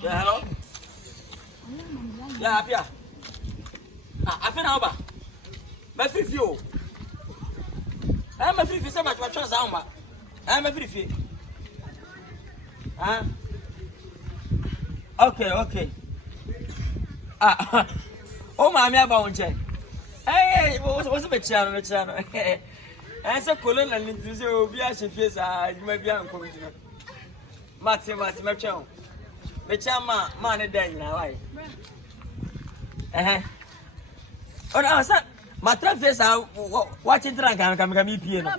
Yeah, hello. Yeah, Apia. I feel how about. My free fuel. I'm a free fee. So much my trust down, I'm a free fee. Huh? Okay. Oh, my, I'm about to. Hey, what's the channel? I said, Colonel, and you be as if you may be uncle. Matty, my child. The chama, man, a day now. Oh, no, sir. My traffic are watching drunk and come piano.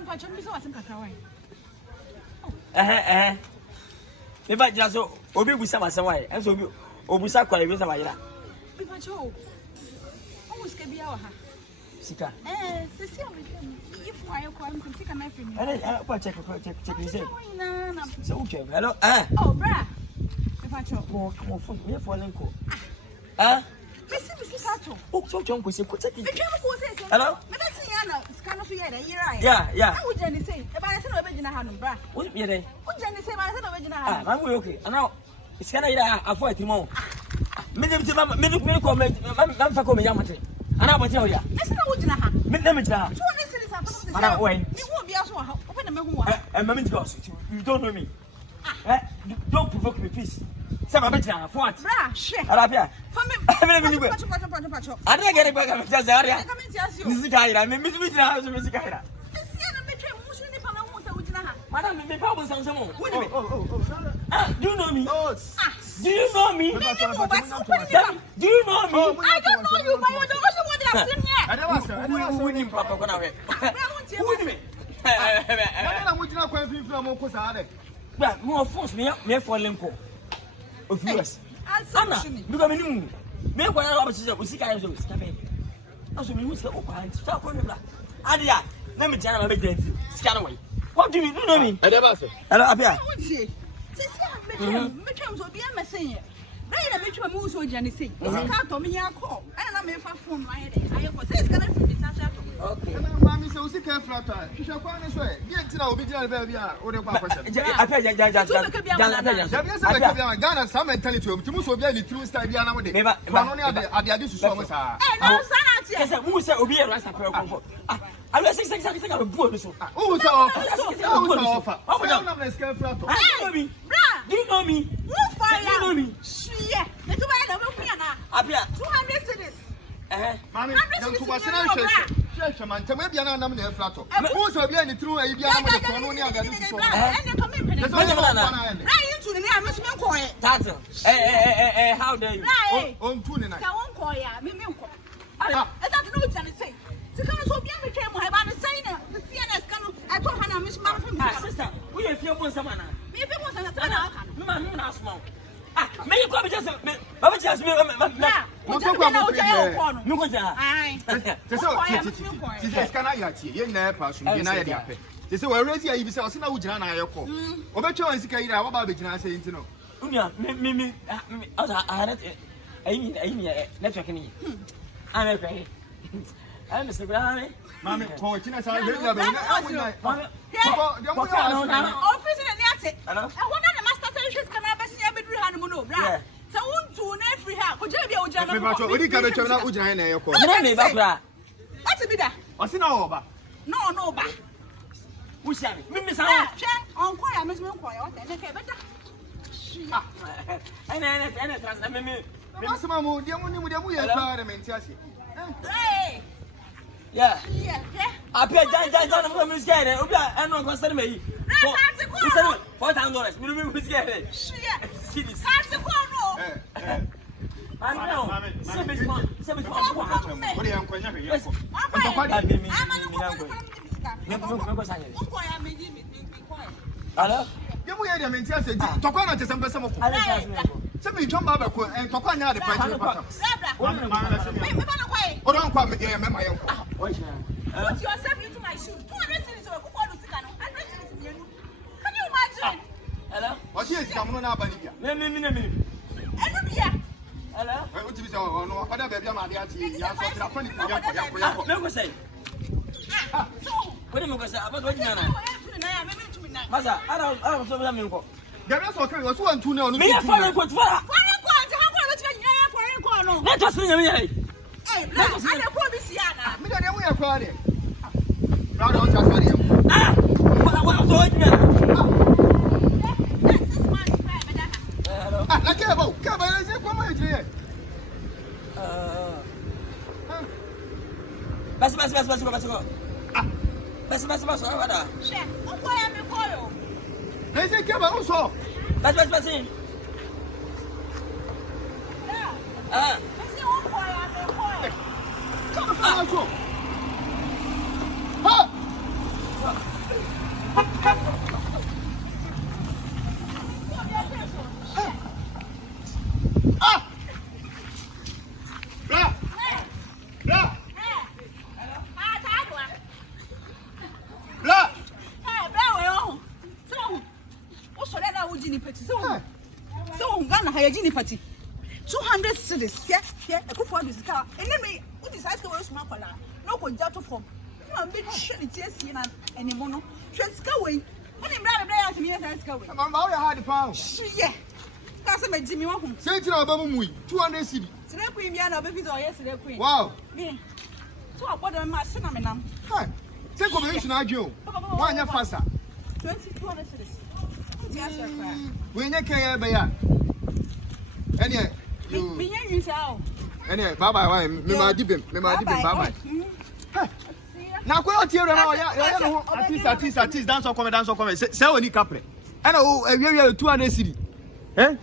If I just obey with some way, and so you Obusa quite with a wire. Almost can be our Sika. If I acquire sick and everything. Check. So, okay. Hello, oh, brah. If I talk more for me for Linko. Ah, Mrs. Sato. Oh, so John was a good second. Hello, Medicine, scan of yet a year. Yeah. What would Jenny say about a son of Virginia Hanum, brah? What be a day? What Jenny say about a son of Virginia? I'm okay. And now it's kind of avoid him all. Minute comment, I'm for coming Yamate. And I will tell you. Listen, I would not. Minute. I don't wait. You won't be also open a memoir. And Mammy Goss, you don't know me. Don't provoke me, please. Some of it now. What? Brah, Arabia. I didn't get it back of Jazaria. This guy, I mean, Miss House, Miss Gaira. Madam, the problem is on some more. Do you know me? Do you know me? Do you know me? I don't know you, but I don't know what I've seen yet. I don't know who Papa gonna have. Who me? I would not quite feel from Okosade. But more force me up, me for Limpo. Of yours. Anna, look at me. Me, what I was to see, I was coming. Also, me who's the open. Stop on the Adia. Let me tell my big scan away. What do you know me? Hello, Abia. Metros will be a messenger. They are a moose or Jenny say. It's a car to me, I call. And I'm a phone. I was going to be okay. Mammy, so sick and flatter. You shall find this way. Get to know, be Ghana, or the question. Ghana, some and tell it to him. To Musso, the true style, Ghana, only at the addition of us. And who said, will be a rasta per comfort. I was exactly a boy. Oh, so offer. Do you know me? Fire. You know me? Yeah. It's a 200 cities. Mammy, to what's an church, man. Tell me, I'm not a flat. Who's a bien true? I be a colonial. How dare you? On tuning. I won't call ya. That's no Jenny say. To come so be a came, I want to say now. The CNS can. I told her, Miss Martha, sister. We have few more someone. If it was an Mamma, small. May you come just me? Baba just me. They say, well, already I was saying, I would run a call. Over to us, I about the General saying to know. Me, I had it. I mean, networking. I'm okay. I'm Mr. Brown. Mammy, fortune, I heard you. I want the master solutions come up and see a bit of Hanamuno. So, won't do an every half. Could you be a general? What do you come to Ujana? What's a bit? What's in over? No, back. Who said it? Miss on quiet, Miss Milquire, and okay, but yeah. I pay down from Miss Gary. I'm not concerned me. $4,000. Will be Miss Gary. That's the corner. I know. 7 Hello? You hear them in Chelsea. Tokana to some person. Somebody jump up and Tokana the price. Oh, don't come again, my uncle. Put yourself into my shoes. 200 cities or Can you imagine? Hello? What is coming on our body? Hello. What you say? Oh no, father baby, I'm at the ya so tra funny for ya. Me go say. What do you go say? About what you know? Masa, I so me go. There is okay, was one two now. Me foreign court for. Let us see me. Hey, let us see. I promise you na. Me dey we cry there. Now don't just worry. What so it me? La cabo, cabo, c'est comment il est? Bas. Voilà. Chef, on voit me koyo. Mais c'est cabo, on sort. Bas. Ah. Monsieur, on voit me koyo. Comment ça va? Ha! So, Ghana hygiene party. 200 cities. Yeah, a couple of this car. And then me, what is asking what's my color? No go judge from. I'm big shit, it's any mono. Just go away. When I'm not to me, let's go away. I'm out hard the pound. Yeah. That's a Jimmy Walker. Say to our baby, 200 cities. Today, Queen, Yana, baby, or yesterday, Queen. Wow. Me. So, I bought my cinnamon. Hi. Take over this now, Joe. Why not faster? 200 cities. When you can't be here. Anyway, anyway, bye bye. Me my deep him. Bye bye. Now go out here now. Yeah. Artist. Dance or come. Say when you capre. And oh, we 200 city. Eh?